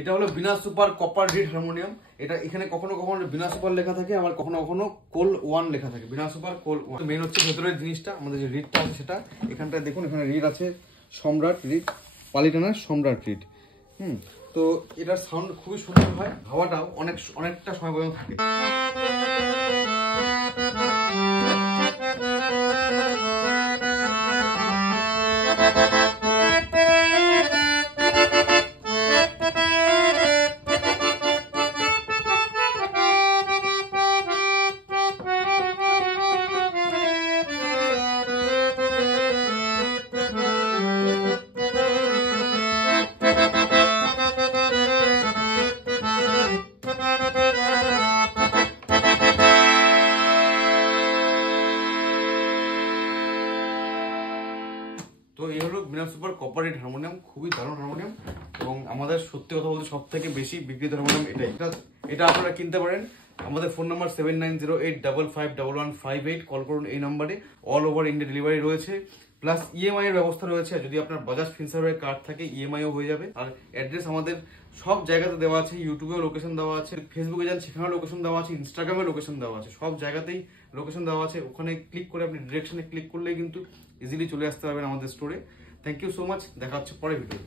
এটা হলো বিনা super copper read harmonium. এটা এখানে কখনো কখনো বিনা সুপার লেখা থাকে, আবার কখনো কখনো কোল 1 লেখা থাকে, বিনা সুপার কোল 1। মেন হচ্ছে ভেতরের জিনিসটা, আমাদের যে রিডটা আছে সেটা এখানটায় দেখুন, এখানে রিড আছে সম্রাট রিড, পালিটানার সম্রাট রিড। তো এটার সাউন্ড খুবই সুন্দর হয়, হাওয়াটাও অনেকটা সময় পর্যন্ত থাকে। তো এই হলো বিনা সুপার কপার রিড হারমোনিয়াম, খুবই দারুণ হারমোনিয়াম, এবং আমাদের সত্যি কথা বলতে সব থেকে বেশি বিক্রিত হারমোনিয়াম এটাই। এটা আপনারা কিনতে পারেন। আমাদের ফোন নাম্বার 7908551158, কল করুন এই নাম্বারে। অল ওভার ইন্ডিয়া ডেলিভারি রয়েছে, প্লাস ইএমআই এর ব্যবস্থা রয়েছে। যদি আপনার বাজাজ ফিনসার্ভের কার্ড থাকে ইএমআইও হয়ে যাবে। আর অ্যাড্রেস আমাদের সব জায়গাতে দেওয়া আছে, ইউটিউবেও লোকেশন দেওয়া আছে, ফেসবুকে যান সেখানেও লোকেশন দেওয়া আছে, ইনস্টাগ্রামে লোকেশন দেওয়া আছে, সব জায়গাতেই লোকেশন দেওয়া আছে। ওখানে ক্লিক করে আপনি ডিরেকশনে ক্লিক করলেই কিন্তু ইজিলি চলে আসতে পারবেন আমাদের স্টোরে। থ্যাংক ইউ সো মাচ, দেখা হচ্ছে পরের ভিডিও।